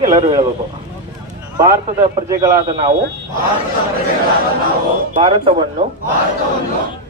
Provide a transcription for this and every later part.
ಎಲ್ಲರೂ ಹೇಳಬೇಕು. ಭಾರತದ ಪ್ರಜೆಗಳಾದ ನಾವು ಭಾರತವನ್ನು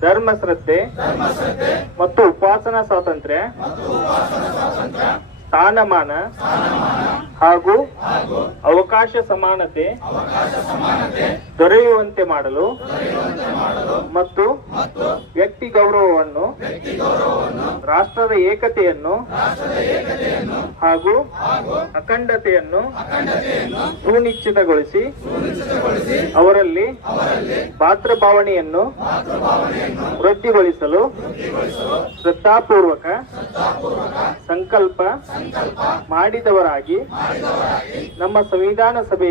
ಧರ್ಮ ಶ್ರದ್ಧೆ ಮತ್ತು ಉಪಾಸನಾ ಸ್ವಾತಂತ್ರ್ಯ ಸ್ಥಾನಮಾನ ಹಾಗೂ ಅವಕಾಶ ಸಮಾನತೆ ದೊರೆಯುವಂತೆ ಮಾಡಲು ಮತ್ತು ವ್ಯಕ್ತಿ ಗೌರವವನ್ನು ರಾಷ್ಟ್ರದ ಏಕತೆಯನ್ನು ಹಾಗೂ ಅಖಂಡತೆಯನ್ನು ಸುನಿಶ್ಚಿತಗೊಳಿಸಿ ಅವರಲ್ಲಿ ಭಾತೃಭಾವನೆಯನ್ನು ವೃದ್ಧಿಗೊಳಿಸಲು ಶ್ರದ್ಧಾಪೂರ್ವಕ ಸಂಕಲ್ಪ ಮಾಡಿದವರಾಗಿ ನಮ್ಮ ಸಂವಿಧಾನ ಸಭೆ